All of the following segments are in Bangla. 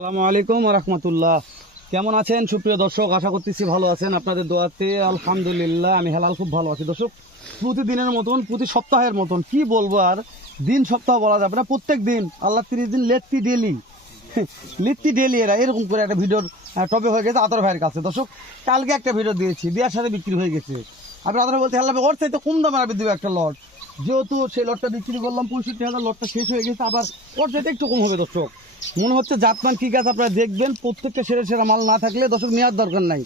আসসালামু আলাইকুম রাহমাতুল্লাহ। কেমন আছেন সুপ্রিয় দর্শক? আশা করতেছি ভালো আছেন, আপনাদের দোয়াতে আলহামদুলিল্লাহ আমি হেলাল খুব ভালো আছি। দর্শক, প্রতিদিনের মতন প্রতি সপ্তাহের মতন কি বলবো, আর দিন সপ্তাহ বলা যাবে না, প্রত্যেক দিন আল্লাহ 30 দিন লেটতি ডেলি এরা এরকম করে একটা ভিডিওর টপে হয়ে গেছে আতর ভাইয়ের কাছে। দর্শক, কালকে একটা ভিডিও দিয়েছি, দেওয়ার সাথে বিক্রি হয়ে গেছে। আপনি আতর বলতে হেল্লা ওর চাইতে কম দামে আমি দেবো একটা লট, যেহেতু সেই লটটা বিক্রি করলাম 65,000, লটটা শেষ হয়ে গেছে, আবার ওর চাইতে একটু কম হবে। দর্শক, মনে হচ্ছে জাতমান ঠিক আছে, আপনারা দেখবেন প্রত্যেকটা সেরা মাল না থাকলে দর্শক নেওয়ার দরকার নাই।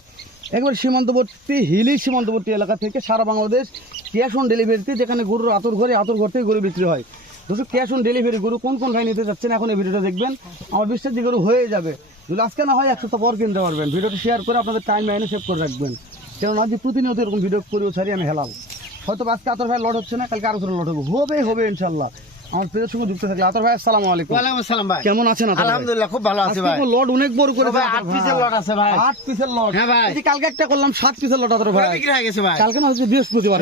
একবার সীমান্তবর্তী হিলি সীমান্তবর্তী এলাকা থেকে সারা বাংলাদেশ ক্যাশ অন ডেলিভারিতে, যেখানে গরুর আতর ঘর থেকে গরু বিক্রি হয়। দর্শক, ক্যাশ অন ডেলিভারি গরু কোন ভাই নিতে চাচ্ছেন এখন এই ভিডিওটা দেখবেন, আমার বিশ্বাস যে গরু হয়ে যাবে। যদি আজকে না হয় 1 সপ্তাহ পর কিনতে পারবেন। ভিডিওটা শেয়ার করে আপনাদের টাইম লাইনে সেভ করে রাখবেন, কেননা যে প্রতিনিয়ত এরকম ভিডিও করেও ছাড়ি আমি হেলাল। হয়তো আজকে আতর ভাই লট হচ্ছে না, কালকে আরো লট হবে ইনশাল্লাহ। আমার প্রিয় সঙ্গে যুক্ত থাকলে আতর ভাই আসসালামু আলাইকুম। ওয়ালাইকুম আসসালাম ভাই, কেমন আছেন? আলহামদুলিল্লাহ খুব ভালো আছি ভাই। লট অনেক বড় করে ভাই 8 পিসের লট আছে ভাই। 8 পিসের লট? হ্যাঁ ভাই। এই যে কালকে একটা করলাম 7 পিসের লট আতর ভাই, বিক্রি হয়ে গেছে ভাই। কালকে না হচ্ছে বৃহস্পতিবার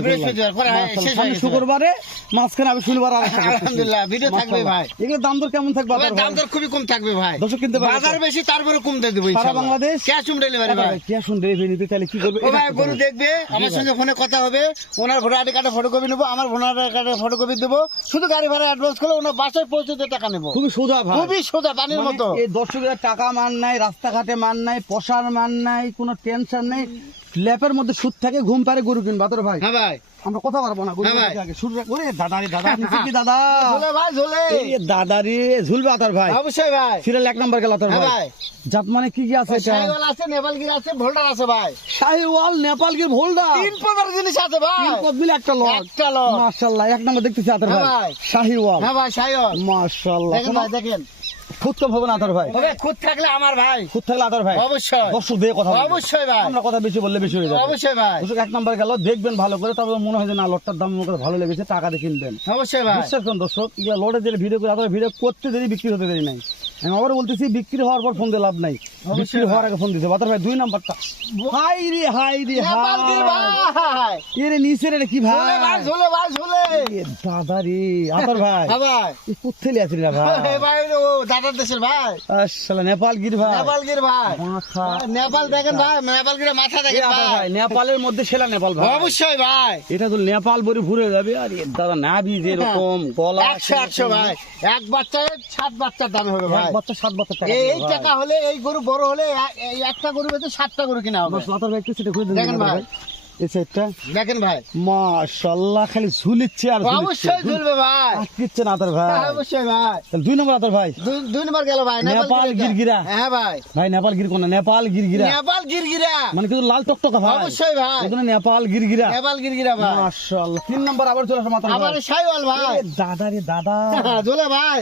পরে শেষ হয়ে গেছে। শুক্রবারে মাঝখানে আমি শনিবার আর একটা আলহামদুলিল্লাহ ভিডিও থাকবে ভাই। এগুলোর দাম দর কেমন থাকবে? দাম দর খুবই কম থাকবে ভাই। দর্শক কিনতে পারবে, বাজার বেশি তারপরে কম দিয়ে দেব সারা ইনশাআল্লাহ। বাংলাদেশ ক্যাশ অন ডেলিভারি ভাই। ক্যাশ অন ডেলিভারি নিতে চাইলে কি করবে? ও ভাই গরু দেখবে, আমার সঙ্গে ফোনে কথা হবে, ওনার ভোটার আইডি কার্ডে ফটোকপি নেব, আমার ভোটার আইডি কার্ডে ফটোকপি দেব, শুধু গাড়ি ভাড়া অ্যাডভান্স করলে ওনার বাসায় পৌঁছতে টাকা নেব। খুবই সোজা ভাই, খুবই সোজা পানির মতো। এই দর্শকের টাকা মান নাই, রাস্তাঘাটে মান নাই, পশার মান নাই, কোনো টেনশন নেই, ল্যাপের মধ্যে সুদ থাকে, ঘুম পারে গরু কিনবা তোর ভাই। হ্যাঁ ভাই, আমরা কথা পারবো না গরু হ্যাঁ ভাই। আগে শুরু করে দাদা নিচে কি দাদা ঝোলে ভাই ঝোলে। এই দাদারি ঝুলবে আতর ভাই, অবশ্যই ভাই। সিরিয়াল 1 নাম্বার গেল আতর হ্যাঁ ভাই। ভাই। জাত মানে কি আছে এটা? শাহিওয়াল আছে, নেপালগির আছে, ভোল্ডার আছে ভাই। শাহিওয়াল, নেপালগির ভোল্ডা, 3 প্রকার জিনিস আছে ভাই। 3 পদ মিলে একটা লট। একটা লট। মাশাআল্লাহ, 1 নাম্বার দেখতেছি আতর হ্যাঁ ভাই, ভাই। শাহিওয়াল। হ্যাঁ ভাই শাহিওয়াল। মাশাআল্লাহ, দেখেন ভাই দেখেন। খুদ কম হবে না আতর ভাই? হবে খুদ থাকলে আমার ভাই। খুদ থাকলে আতর ভাই অবশ্যই। দর্শক দিয়ে কথা বলবে। অবশ্যই ভাই। আমরা কথা বেশি বললে বেশি হয়ে যাবে। অবশ্যই ভাই। দর্শক 1 নাম্বার গেল, দেখবেন ভালো করে, তারপর মনে হয় যে না লটটার দাম আমার কাছে ভালো লেগেছে, টাকা দিয়ে কিনবেন। অবশ্যই ভাই। বিশ্বাস করুন দর্শক, এগুলো লটে যে ভিডিও করে আপনারা ভিডিও করতে দেরি, বিক্রি হতে দেরি নাই। আমি আবার বলতেছি, বিক্রি হওয়ার পর ফোন দিয়ে লাভ নাই, বিক্রি হওয়ার আগে ফোন দিতে বাতার ভাই। 2 নাম্বারটা হাই রে নেপালগির ভাই। এরে নিচে রে কি ভাই, ঝোলে ভাই ঝোলে ভাই ঝোলে। এ দাদা রে আতর ভাই, হ্যাঁ ভাই। এই কোত্থেলি আছিস রে ভাই? এই ভাই ও দাদার দেশের ভাই। আসলে নেপালগির ভাই, নেপালগির ভাই। মাথা নেপাল দেখেন ভাই, নেপালগির মাথা এই দেখেন আতর ভাই। ভাই, নেপালের মধ্যে সেরা নেপাল ভাই। অবশ্যই ভাই। এটা তো নেপাল বড়ি ঘুরে যাবে। আর এ দাদা নাভি যেরকম, গলা 100 ভাই। এক বাচ্চায় 7 বাচ্চার দাম হবে ভাই। 1 বাচ্চা 7 বাচ্চা টাকা এই টাকা হলে এই গরু বড় হলে এই একটা গরু বেঁচে 7টা গরু কিনা হবে। মাথার ভাই একটু সেটা ঘুরে দেখেন ভাই। এই সাইডটা দেখেন ভাই। মাশাআল্লাহ, খালি ঝুলিচ্ছে আর অবশ্যই ঝুলবে ভাই। আটকিচ্ছে না আতর ভাই। অবশ্যই ভাই। তাহলে 2 নম্বর আতর ভাই, 2 নম্বর গেল ভাই। নেপাল গিরগিরা। হ্যাঁ ভাই। ভাই নেপাল গির কোন? নেপাল গিরগিরা নেপাল গিরগিরা। মানে কিন্তু লাল টকটকা ভাই। অবশ্যই ভাই। এখানে নেপাল গিরগিরা। নেপাল গিরগিরা ভাই। মাশাআল্লাহ, 3 নম্বর আবার চলে আসে মাথার আবার ভাই। শাইওয়াল ভাই। এ দাদা রে দাদা, ঝোলে ভাই।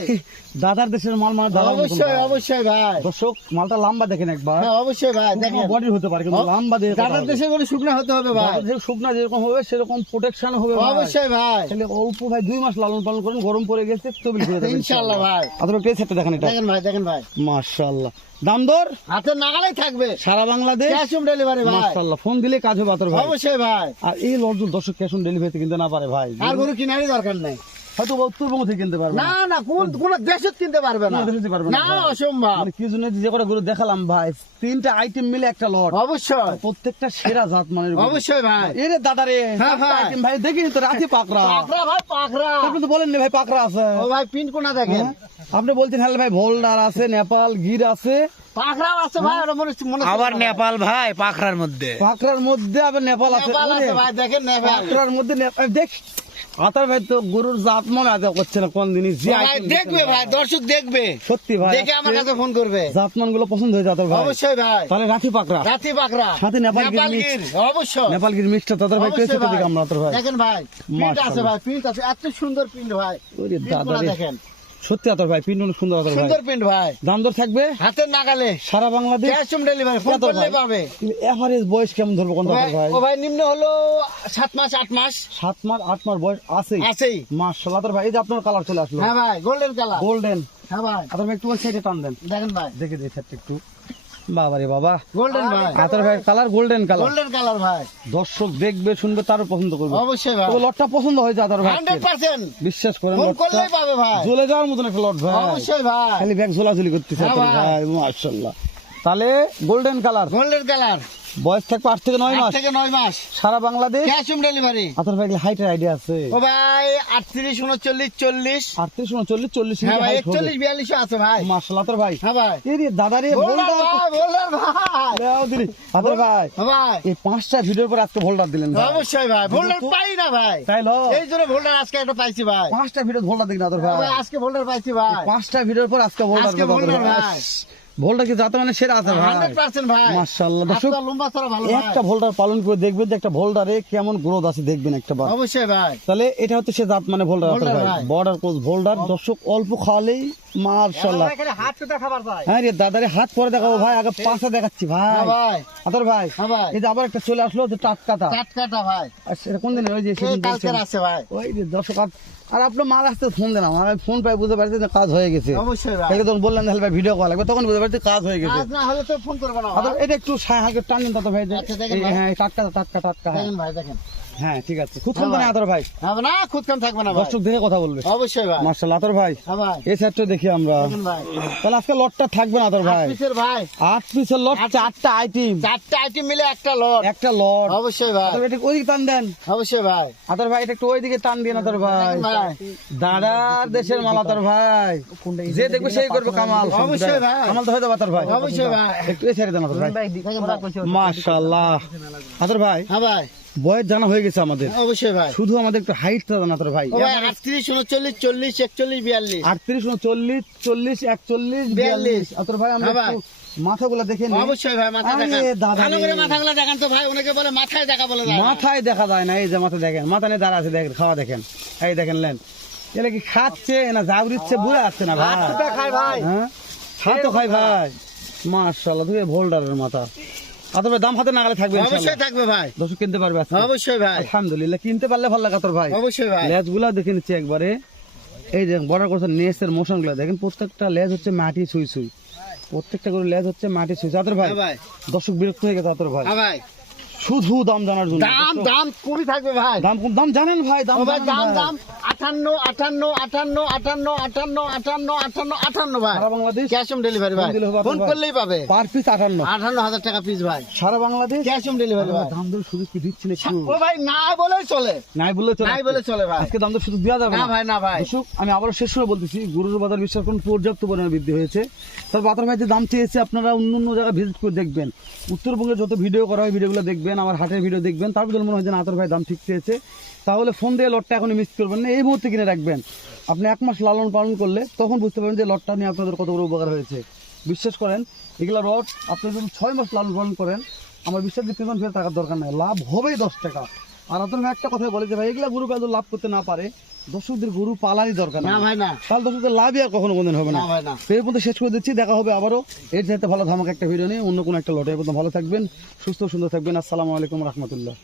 দাদার দেশের মাল মানে দাদা। অবশ্যই অবশ্যই ভাই। দর্শক, মালটা লম্বা দেখেন একবার, হ্যাঁ অবশ্যই ভাই দেখেন। বডি হতে পারে কিন্তু লম্বা দিয়ে দাদার দেশে গরু শুকনো হতে হবে ভাই। শুকনা যেরকম হবে সেরকম প্রোটেকশন হবে ভাই। অবশ্যই ভাই। তাহলে অল্প ভাই 2 মাস লালন পালন করেন, গরম পড়ে গেছে তবিল করে দেবেন ইনশাআল্লাহ ভাই। আপনারা পেয়ে সেটা দেখেন, এটা দেখেন ভাই দেখেন ভাই। মাশাআল্লাহ, দাম দর হাতের নাগালেই থাকবে। সারা বাংলাদেশ ক্যাশ অন ডেলিভারি ভাই। মাশাআল্লাহ, ফোন দিলে কাজ হবে আতর ভাই। অবশ্যই ভাই। আর এই লটজন দর্শক ক্যাশ অন ডেলিভারিতে কিনতে না পারে ভাই, আর গরু কিনারই দরকার নাই। হয়তো উত্তরবঙ্গ থেকে কিনতে পারবে না না কোন দেশে কিনতে পারবে না। কোনো দেশে পারবে না না ভাই। অসম্ভব। মানে কি জন্য যে করে গরু দেখালাম ভাই, 3টা আইটেম মিলে একটা লট, অবশ্যই প্রত্যেকটা সেরা জাত মানের গরু। অবশ্যই ভাই। এরে দাদা রে, হ্যাঁ ভাই। আইটেম ভাই দেখিনি তো, রাখি পাকড়া। পাকড়া ভাই পাকড়া। আপনি তো বলেন না ভাই পাকড়া আছে। ও ভাই পিন কোনা দেখেন। হ্যাঁ? আপনি বলছেন হ্যাঁ ভাই, ভোল্ডার আছে, নেপাল গির আছে, পাকড়াও আছে ভাই। ওটা মনে আবার নেপাল ভাই পাখরার মধ্যে। পাকড়ার মধ্যে আবার নেপাল আছে। নেপাল আছে ওরে, ভাই দেখেন নেপাল। পাকড়ার মধ্যে নেপাল দেখ। আতার ভাই তো গরুর জাত মনে আজ করছে না কোন জিনিস যে ভাই item দেখবে দিচ্ছেন ভাই, দর্শক দেখবে। সত্যি ভাই, দেখে আমার কাছে ফোন করবে। জাতমান গুলো পছন্দ হয়ে যাত ভাই। অবশ্যই ভাই। তাহলে রাখি পাকড়া, রাতি পাকড়া। সাথে নেপাল গির গির অবশ্যই। নেপাল গির মিক্সটা তাদের ভাই পেয়েছে অবশ্যই ভাই। আমরা আতর ভাই। দেখেন ভাই প্রিন্ট আছে ভাই, প্রিন্ট আছে, এত সুন্দর প্রিন্ট ভাই। ওরে প্রিন্ট দাদা কোনা রে, দেখেন। সত্যি আতর ভাই, পিন্ড অনেক সুন্দর আতর ভাই। সুন্দর প্রিন্ট ভাই। দাম দর থাকবে হাতের নাগালে। সারা Bangladesh, cash on delivery. Phone কত করলে ভাই? পাবে। এভারেজ বয়স কেমন ধরবো কোন ভাই, ভাই? ও ভাই নিম্ন হলো 7 মাস 8 মাস 7 মাস 8 মাস বয়স আছেই। আছেই। মাশাআল্লাহ আতর ভাই, এই যে আপনার কালার চলে আসলো, হ্যাঁ ভাই গোল্ডেন কালার। গোল্ডেন। হ্যাঁ ভাই আতর ভাই একটু ওই সাইডে টান দেন, দেখেন ভাই। দেখে দিই সেটা একটু। বাবারে বাবা, গোল্ডেন ভাই, আতর ভাই colour golden colour. Golden colour ভাই, দর্শক দেখবে শুনবে তারও পছন্দ করবে। অবশ্যই ভাই, তবে লটটা পছন্দ হয়েছে আতর ভাই, 100% বিশ্বাস করেন ফোন লটটা করলেই পাবে ভাই, জ্বলে যাওয়ার মতন একটা লট ভাই, অবশ্যই ভাই, খালি ব্যাগ ঝোলাঝুলি করতেছে হ্যাঁ আতর ভাই। ভাই, মাশাআল্লাহ। তাহলে গোল্ডেন কালার, গোল্ডেন কালার, বয়স থাকবে 8 থেকে 9 মাস, 8 থেকে 9 মাস, সারা বাংলাদেশ। Cash on delivery. আতর ভাই হাইটের আইডিয়া আছে? ও ভাই 38 39 40, 38 39 40 হ্যাঁ ভাই হাইট হবে 41 42 আছে ভাই, মাশাআল্লাহ। আতর ভাই হ্যাঁ ভাই, এই রে দাদা রে গোল্ডেন ভোল্ডার ভাই, গোল্ডেন ভাই, দাও দিলি। আতর ভাই হ্যাঁ ভাই, এই 5টা ভিডিওর পর আজকে ভোল্ডার দিলেন ভাই, অবশ্যই ভাই, ভোল্ডার পাই না ভাই, তাই লো এই জন্য ভোল্ডার আজকে একটা পাইছি ভাই, 5টা ভিডিও ভোল্ডার দিন আতর ভাই, ভাই আজকে ভোল্ডার পাইছি ভাই, 5টা ভিডিওর পর আজকে ভোল্ডার আজকে ভোল্ডার ভাই, ভোল্ডার কি জাত মানে সেরা আছে ভাই 100% ভাই, মাশাআল্লাহ। দর্শক আপনার লম্বা চড়া ভালো ভাই, একটা ভোল্ডার পালন করে দেখবেন যে একটা ভোল্ডারে কেমন গ্রোথ আছে দেখবেন একটা বার। অবশ্যই ভাই, তাহলে এটা হচ্ছে সে জাত মানে ভোল্ডার আতর ভোল্ডার ভাই, ভাই। বর্ডার কোচ ভোল্ডার। দর্শক অল্প খাওয়ালেই মাশাআল্লাহ। হাত কোথা খাবার ভাই, হ্যাঁ রে দাদারে হাত পরে দেখাবো ভাই, আগে পাশে দেখাচ্ছি ভাই। হ্যাঁ ভাই, আতর ভাই হ্যাঁ ভাই, এই যে আবার একটা চলে আসলো যে টাটকাটা, টাটকাটা ভাই, আর সেটা কোন দিন ওই যে এই সেদিন কালকের বলছেন। আছে ভাই, ওই যে দর্শক আর আপনার মাল আসতে ফোন দেন আমার, আমি ফোন পাই বুঝতে পারছি যে কাজ হয়ে গেছে। অবশ্যই ভাই, তাহলে তখন বললেন তাহলে ভাই ভিডিও কল লাগবে, তখন বুঝতে পারছি কাজ হয়ে গেছে। আজ না হলে তো ফোন করবে না ভাই। আতর এটা একটু হালকা টান দিন তো ভাই, আচ্ছা, দেখেন এই ভাই। হ্যাঁ টাটকা টাটকা টাটকা, হ্যাঁ দেখেন ভাই, দেখেন, হ্যাঁ ঠিক আছে, খুব হ্যাঁ সুন্দর ভাই। আতর ভাই, হবে না খুদ কাম থাকবে না ভাই, দর্শক দেখে কথা বলবে অবশ্যই ভাই, মার্শাল্লাহ। আতর ভাই হ্যাঁ ভাই, এই সেটটা দেখি আমরা, দেখেন ভাই, তাহলে আজকে লটটা থাকবে না আতর ভাই, পিসের ভাই 8 পিসের লট, 4টা আইটেম, 4টা আইটেম মিলে একটা লট, একটা লট। অবশ্যই ভাই, আতর ভাই, এটা ওইদিকে টান দেন অবশ্যই ভাই, আতর ভাই, এটা একটু ওইদিকে টান দিয়ে আতর ভাই, দেখেন ভাই, দাদার দেশের মাল আতর ভাই, যে দেখবে সেই করবে কামাল। অবশ্যই ভাই। কামাল তো হয়ে যাবে আতর ভাই, অবশ্যই ভাই, একটু এই ছেড়ে দেন আতর ভাই, দেখেন ভাই, মাশাআল্লাহ। আতর ভাই হ্যাঁ ভাই, বয়স জানা হয়ে গেছে আমাদের, অবশ্যই ভাই, শুধু আমাদের একটু হাইটটা জানা আতর ভাই। ও ভাই 38 39 40 41 42, 38 39 40 41 42 আতর ভাই, আমরা হ্যাঁ ভাই। একটু মাথাগুলো দেখে নিই। অবশ্যই ভাই, মাথা আরে দেখান দাদা ভালো রে। করে মাথাগুলো দেখান তো ভাই, অনেকে বলে মাথায় দেখা বলে যায় না। মাথায় দেখা যায় না, এই যে মাথা দেখেন, মাথা নিয়ে দাঁড়া আছে দেখেন, খাওয়া দেখেন, এই দেখেন লেন, এলে কি খাচ্ছে না জাবরিচ্ছে বুড়ে আসছে না ভাই, হাতটা খায় ভাই, হ্যাঁ হাত তো খাই ভাই, মাশাআল্লাহ। তুমি ভোল্ডারের মাথা আতর ভাই, দাম হাতে নাগালে থাকবে অবশ্যই ইনশাআল্লাহ, থাকবে ভাই, দর্শক কিনতে পারবে আজকে অবশ্যই ভাই, আলহামদুলিল্লাহ। কিনতে পারলে ভালো লাগে আতর ভাই। অবশ্যই ভাই, লেজগুলা দেখে নিচ্ছে একবারে, এই যে বর্ডার করছে নেসের মোশন গুলো দেখেন, প্রত্যেকটা লেজ হচ্ছে মাটি সুই সুই, প্রত্যেকটা করে লেজ হচ্ছে মাটি সুই। আতর ভাই হ্যাঁ ভাই, দর্শক বিরক্ত হয়ে গেছে আতর ভাই, হ্যাঁ ভাই, শুধু দাম জানার জন্য। দাম দাম খুবই থাকবে ভাই, দাম কোন দাম জানেন ভাই, দাম ও ভাই জানেন দাম ভাই। দাম 58 58 58 58 58 58 58 58 ভাই, সারা বাংলাদেশ ক্যাশ অন ডেলিভারি ভাই, ফোন দিলে হবে আপনার ফোন ভাই। করলেই পাবে, পার পিস 58, 58,000 টাকা পিস ভাই, সারা বাংলাদেশ ক্যাশ অন ডেলিভারি ভাই, দাম দর সুযোগ কি দিচ্ছেন একটু? ও ভাই না বলেই চলে, নাই বললে চলে, নাই বলে চলে ভাই, আজকে দাম দর সুযোগ দেওয়া যাবে না না ভাই, না ভাই, দর্শক আমি আবারও শেষ করে বলতেছি, গরুর বাজার বিশ্বাস করুন পর্যাপ্ত পরিমাণে বৃদ্ধি হয়েছে। তবে আতর ভাই যে দাম চেয়েছে আপনারা অন্য অন্য জায়গায় ভিজিট করে দেখবেন, উত্তরবঙ্গের যত ভিডিও করা হয় ভিডিওগুলো দেখবেন, আমার হাটের ভিডিও দেখবেন, তারপর যদি মনে হয় যে না আতর ভাই দাম ঠিক চেয়েছে, তাহলে ফোন দিয়ে লটটা এখন মিস করবেন না, এই মুহূর্তে কিনে রাখবেন। আপনি 1 মাস লালন পালন করলে তখন বুঝতে পারবেন যে লটটা নিয়ে আপনাদের কত বড় উপকার হয়েছে। বিশ্বাস করেন এগুলা রড আপনি যদি 6 মাস লালন পালন করেন, আমার বিশ্বাস যে পেমেন্ট ফেরত টাকার দরকার নাই, লাভ হবেই 10 টাকা। আর আপনার ভাই একটা কথা বলে যে ভাই এগুলা গরু পালন লাভ করতে না পারে, দর্শকদের গরু পালারই দরকার না না ভাই, না তাহলে দর্শকদের লাভই আর কখনো কোনদিন হবে না। না ভাই, না তো এর মধ্যে শেষ করে দিচ্ছি, দেখা হবে আবারও এর চাইতে ভালো ধামাকা একটা ভিডিও নিয়ে অন্য কোনো একটা লটে। এর মধ্যে ভালো থাকবেন, সুস্থ সুন্দর থাকবেন। আসসালামু আলাইকুম রহমতুল্লাহ।